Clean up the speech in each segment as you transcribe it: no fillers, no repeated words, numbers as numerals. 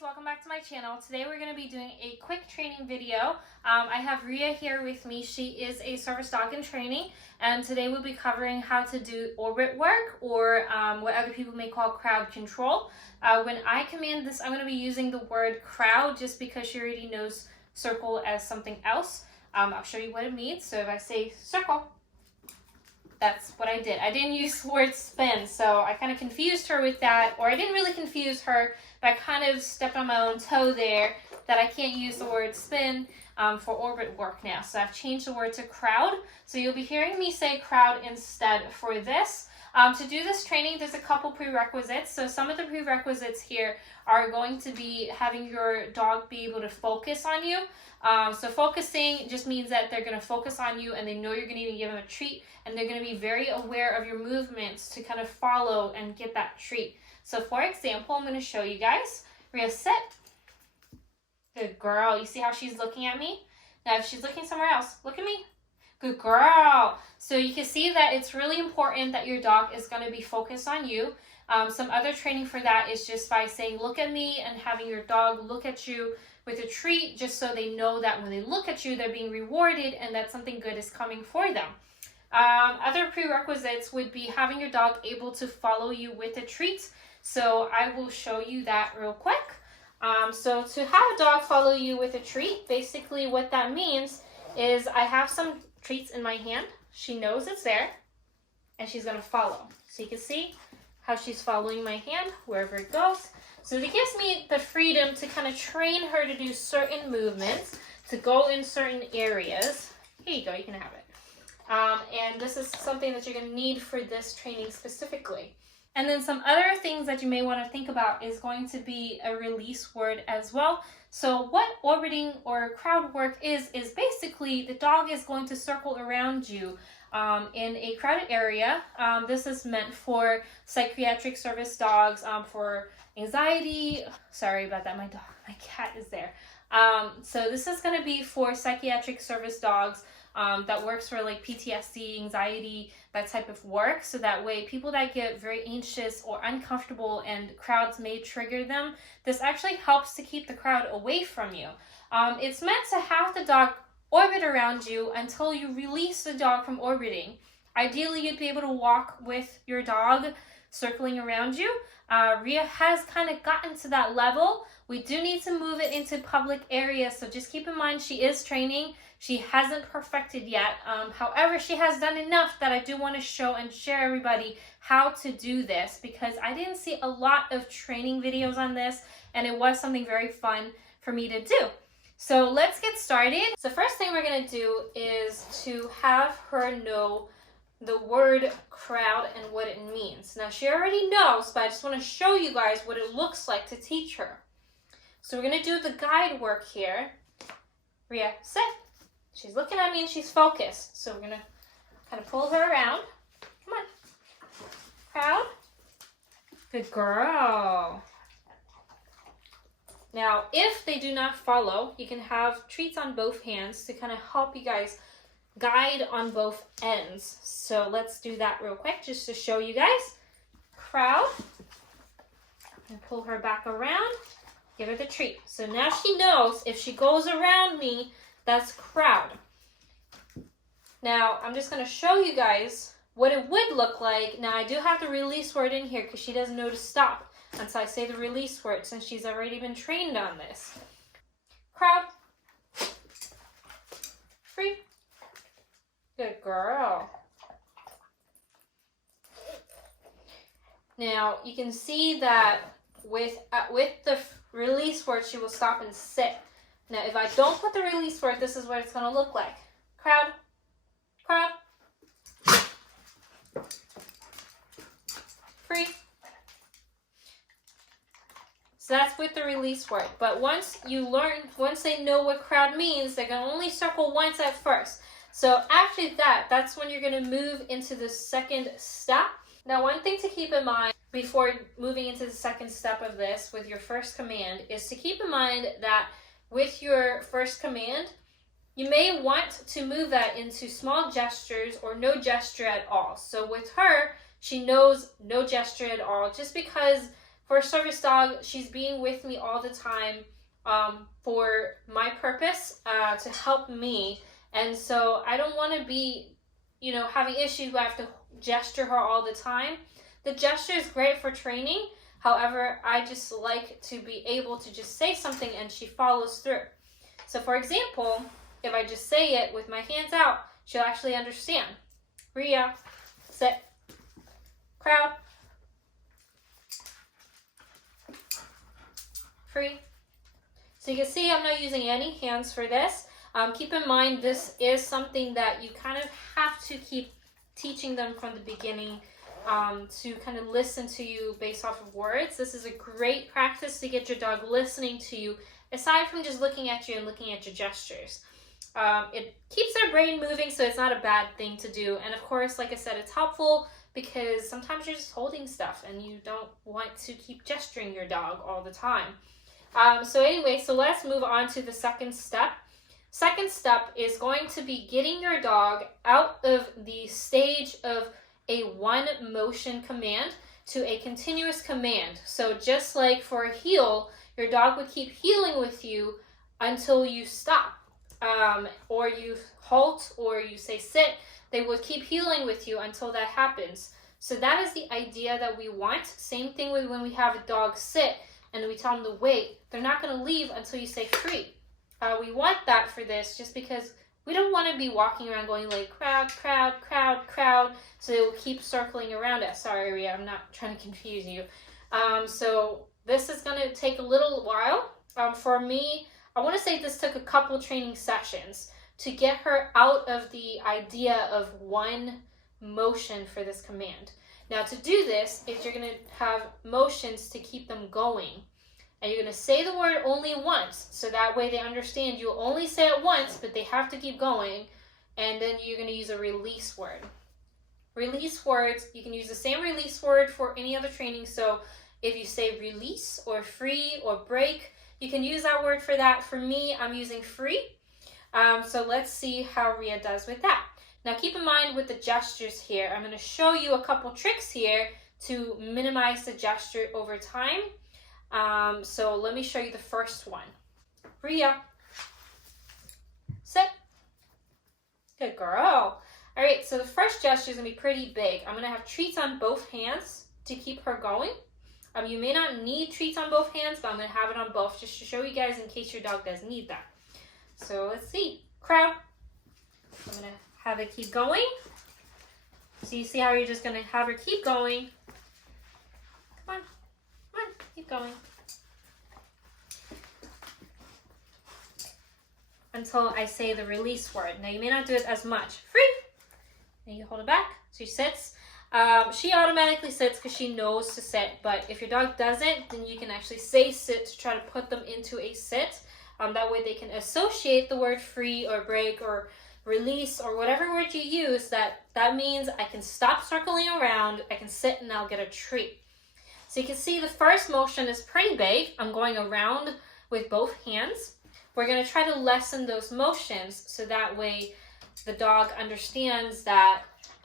welcome back to my channel. Today we're going to be doing a quick training video. I have Rhea here with me. She is a service dog in training, and today we'll be covering how to do orbit work, or what other people may call crowd control. When I command this, I'm going to be using the word crowd just because she already knows circle as something else. I'll show you what it means. So if I say circle, that's what I did. I didn't use the word spin, so I kind of confused her with that, or I didn't really confuse her, but I kind of stepped on my own toe there that I can't use the word spin for orbit work now. So I've changed the word to crowd. So you'll be hearing me say crowd instead for this. To do this training, there's a couple prerequisites. So some of the prerequisites here are going to be having your dog be able to focus on you. So focusing just means that they're going to focus on you and they know you're going to even give them a treat, and they're going to be very aware of your movements to kind of follow and get that treat. So for example, I'm going to show you guys. Rhea, sit. Good girl. You see how she's looking at me? Now if she's looking somewhere else, look at me. Good girl. So you can see that it's really important that your dog is going to be focused on you. Some other training for that is just by saying, look at me, and having your dog look at you with a treat, just so they know that when they look at you, they're being rewarded and that something good is coming for them. Other prerequisites would be having your dog able to follow you with a treat. So I will show you that real quick. So to have a dog follow you with a treat, basically what that means is I have some treats in my hand. She knows it's there, and she's going to follow. So you can see how she's following my hand wherever it goes. So it gives me the freedom to kind of train her to do certain movements, to go in certain areas. Here you go, you can have it. And this is something that you're going to need for this training specifically. And then some other things that you may want to think about is going to be a release word as well. So what orbiting or crowd work is basically the dog is going to circle around you in a crowded area. This is meant for psychiatric service dogs, for anxiety. Sorry about that, my cat is there. So this is going to be for psychiatric service dogs. That works for like PTSD, anxiety, that type of work. So that way people that get very anxious or uncomfortable and crowds may trigger them, this actually helps to keep the crowd away from you. It's meant to have the dog orbit around you until you release the dog from orbiting. Ideally, you'd be able to walk with your dog circling around you. Rhea has kind of gotten to that level. We do need to move it into public areas, so just keep in mind she is training. She hasn't perfected yet. However, she has done enough that I do want to show and share everybody how to do this, because I didn't see a lot of training videos on this, and it was something very fun for me to do. So let's get started. So first thing we're going to do is to have her know the word crowd and what it means. Now she already knows, but I just want to show you guys what it looks like to teach her. So we're going to do the guide work here. Rhea, sit. She's looking at me and she's focused. So we're going to kind of pull her around. Come on. Crowd. Good girl. Now, if they do not follow, you can have treats on both hands to kind of help you guys guide on both ends. So let's do that real quick just to show you guys. Crowd. And pull her back around. Give her the treat. So now she knows if she goes around me, that's crowd. Now I'm just going to show you guys what it would look like. Now I do have the release word in here because she doesn't know to stop until I say the release word, since she's already been trained on this. Crowd. Free. Good girl. Now you can see that with the release word, she will stop and sit. Now if I don't put the release word, this is what it's going to look like. Crowd. Crowd. Free. So that's with the release word. But once they know what crowd means, they're going to only circle once at first. So after that, that's when you're going to move into the second step. Now, one thing to keep in mind before moving into the second step of this with your first command is to keep in mind that with your first command, you may want to move that into small gestures or no gesture at all. So with her, she knows no gesture at all, just because For a service dog, she's being with me all the time for my purpose, to help me. And so I don't want to be, having issues where I have to gesture her all the time. The gesture is great for training. However, I just like to be able to just say something and she follows through. So for example, if I just say it with my hands out, she'll actually understand. Rhea, sit. Crowd. Free. So you can see I'm not using any hands for this. Keep in mind, this is something that you kind of have to keep teaching them from the beginning, to kind of listen to you based off of words. This is a great practice to get your dog listening to you, aside from just looking at you and looking at your gestures. It keeps their brain moving, so it's not a bad thing to do. And of course, like I said, it's helpful because sometimes you're just holding stuff and you don't want to keep gesturing your dog all the time. So let's move on to the second step. Second step is going to be getting your dog out of the stage of a one motion command to a continuous command. So just like for a heel, your dog would keep heeling with you until you stop, or you halt, or you say sit. They would keep heeling with you until that happens. So that is the idea that we want. Same thing with when we have a dog sit and we tell them to wait. They're not going to leave until you say free. We want that for this just because we don't want to be walking around going like crowd, crowd, crowd, crowd. So they will keep circling around us. Sorry, Rhea, I'm not trying to confuse you. So this is going to take a little while. For me, I want to say this took a couple training sessions to get her out of the idea of one motion for this command. Now to do this is you're going to have motions to keep them going. And you're going to say the word only once, so that way they understand you'll only say it once, but they have to keep going. And then you're going to use a release word. Release words, you can use the same release word for any other training. So if you say release or free or break, you can use that word for that. For me, I'm using free. So let's see how Rhea does with that. Now keep in mind with the gestures here, I'm going to show you a couple tricks here to minimize the gesture over time. So let me show you the first one. Rhea, sit. Good girl. All right, so the first gesture is going to be pretty big. I'm going to have treats on both hands to keep her going. You may not need treats on both hands, but I'm going to have it on both just to show you guys in case your dog does need that. So let's see. Crowd. I'm going to have it keep going. So you see how you're just going to have her keep going. Come on. Come on. Keep going. Until I say the release word. Now you may not do it as much. Free. And you hold it back. So she sits. She automatically sits because she knows to sit. But if your dog doesn't, then you can actually say sit to try to put them into a sit. That way they can associate the word free or break or release or whatever word you use. That means I can stop circling around. I can sit and I'll get a treat. So you can see the first motion is pretty big. I'm going around with both hands. We're going to try to lessen those motions so that way the dog understands that,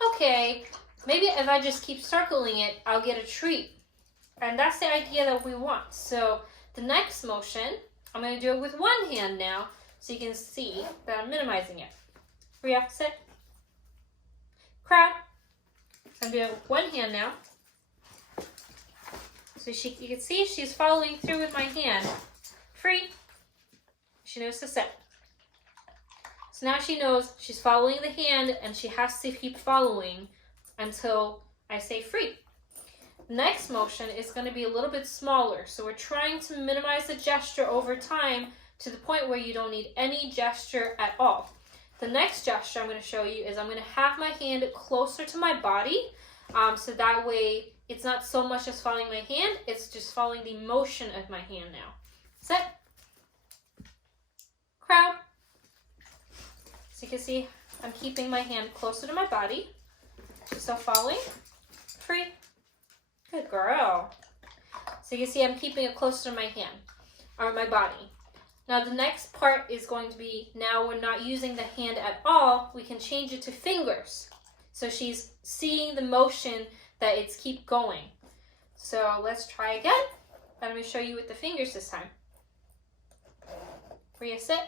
okay, maybe if I just keep circling it, I'll get a treat. And that's the idea that we want. So the next motion, I'm going to do it with one hand now so you can see that I'm minimizing it. Rhea, sit. Crowd. So I'm doing it with one hand now. So you can see she's following through with my hand. Free. She knows to sit. So now she knows she's following the hand and she has to keep following until I say free. Next motion is going to be a little bit smaller. So we're trying to minimize the gesture over time to the point where you don't need any gesture at all. The next gesture I'm going to show you is I'm going to have my hand closer to my body. So that way it's not so much as following my hand, it's just following the motion of my hand now. Sit. Crowd. So you can see I'm keeping my hand closer to my body. She's still following. Free. Good girl. So you can see I'm keeping it closer to my hand, or my body. Now the next part is going to be, now we're not using the hand at all, we can change it to fingers. So she's seeing the motion that it's keep going. So let's try again. I'm going to show you with the fingers this time. Rhea, sit.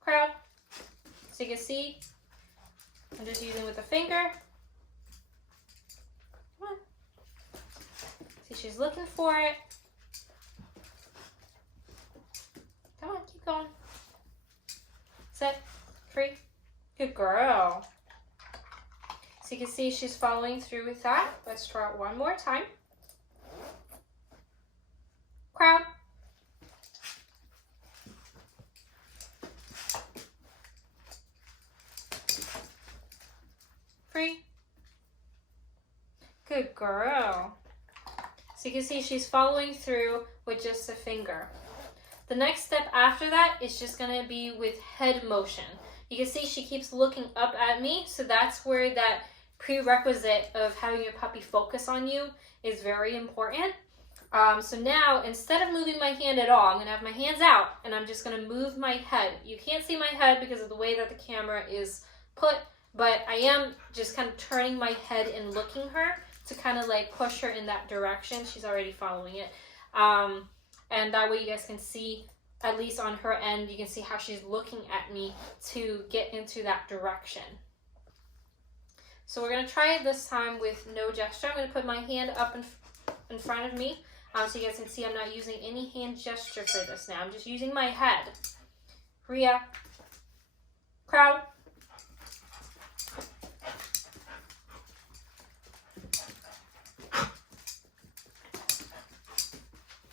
Crowd. So you can see, I'm just using with the finger. Come on. See, she's looking for it. Come on, keep going. Sit. Free. Good girl. So you can see she's following through with that. Let's try it one more time. Crowd. Free. Good girl. So you can see she's following through with just a finger. The next step after that is just going to be with head motion. You can see she keeps looking up at me, so that's where that prerequisite of having your puppy focus on you is very important. So now, instead of moving my hand at all, I'm going to have my hands out and I'm just going to move my head. You can't see my head because of the way that the camera is put, but I am just kind of turning my head and looking her to kind of like push her in that direction. She's already following it. And that way you guys can see, at least on her end, you can see how she's looking at me to get into that direction. So we're going to try it this time with no gesture. I'm going to put my hand up in front of me so you guys can see I'm not using any hand gesture for this now. I'm just using my head. Rhea. Crowd.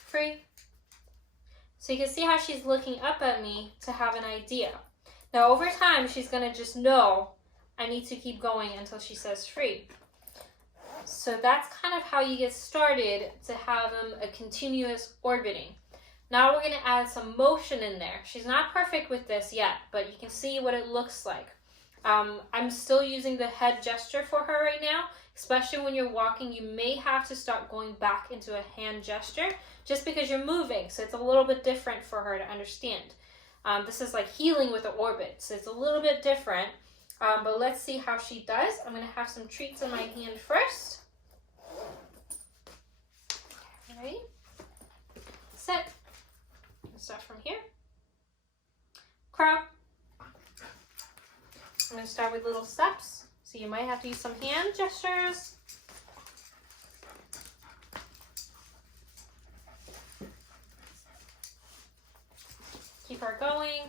Free. So you can see how she's looking up at me to have an idea. Now over time, she's going to just know I need to keep going until she says free. So that's kind of how you get started to have a continuous orbiting. Now we're going to add some motion in there. She's not perfect with this yet, but you can see what it looks like. I'm still using the head gesture for her right now. Especially when you're walking, you may have to start going back into a hand gesture just because you're moving. So it's a little bit different for her to understand. This is like healing with the orbit. So it's a little bit different. But let's see how she does. I'm going to have some treats in my hand first. Ready? Sit. Start from here. Crowd. I'm going to start with little steps. So you might have to use some hand gestures. Keep her going.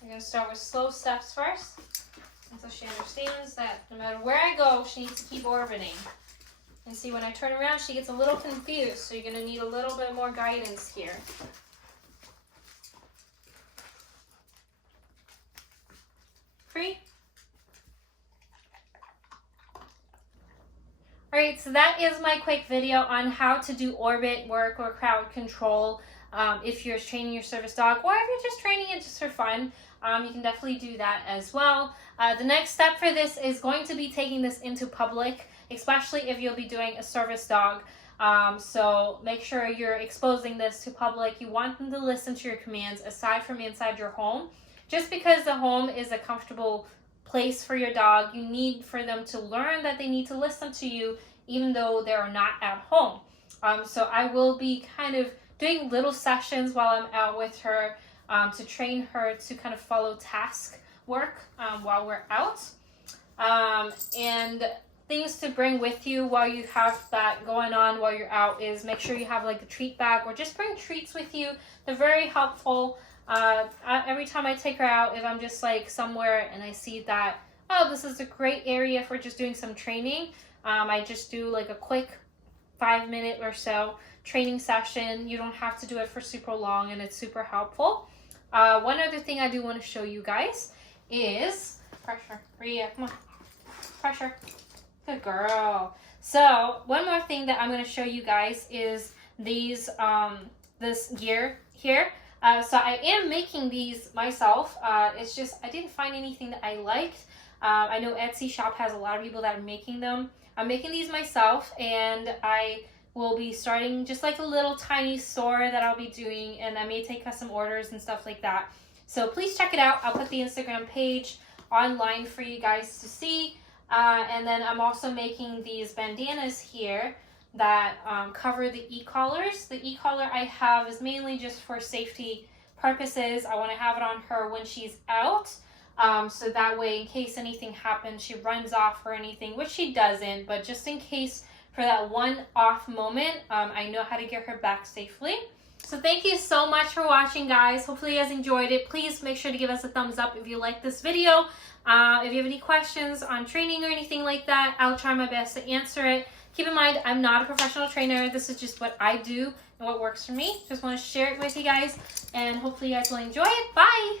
I'm going to start with slow steps first until she understands that no matter where I go, she needs to keep orbiting. And see, when I turn around, she gets a little confused, so you're going to need a little bit more guidance here. Free. Alright, so that is my quick video on how to do orbit work or crowd control if you're training your service dog, or if you're just training it just for fun. You can definitely do that as well. The next step for this is going to be taking this into public, especially if you'll be doing a service dog. So make sure you're exposing this to public. You want them to listen to your commands aside from inside your home. Just because the home is a comfortable place for your dog, you need for them to learn that they need to listen to you even though they're not at home. So I will be kind of doing little sessions while I'm out with her to train her to kind of follow task work while we're out. And things to bring with you while you have that going on while you're out is make sure you have like a treat bag or just bring treats with you. They're very helpful. Every time I take her out, if I'm just like somewhere and I see that, oh, this is a great area for just doing some training, I just do like a quick 5-minute or so training session. You don't have to do it for super long and it's super helpful. One other thing I do want to show you guys is pressure. Rhea, come on. Pressure. Good girl. So one more thing that I'm going to show you guys is these this gear here. So I am making these myself. It's just I didn't find anything that I liked. I know Etsy shop has a lot of people that are making them. I'm making these myself, and I will be starting just like a little tiny store that I'll be doing, and I may take custom orders and stuff like that. So please check it out. I'll put the Instagram page online for you guys to see. And then I'm also making these bandanas here that cover the e-collars. The e-collar I have is mainly just for safety purposes. I want to have it on her when she's out. So that way, in case anything happens, she runs off or anything, which she doesn't, but just in case for that one off moment, I know how to get her back safely. So thank you so much for watching, guys. Hopefully you guys enjoyed it. Please make sure to give us a thumbs up if you like this video. If you have any questions on training or anything like that, I'll try my best to answer it. Keep in mind, I'm not a professional trainer. This is just what I do and what works for me. Just want to share it with you guys, and hopefully you guys will enjoy it. Bye!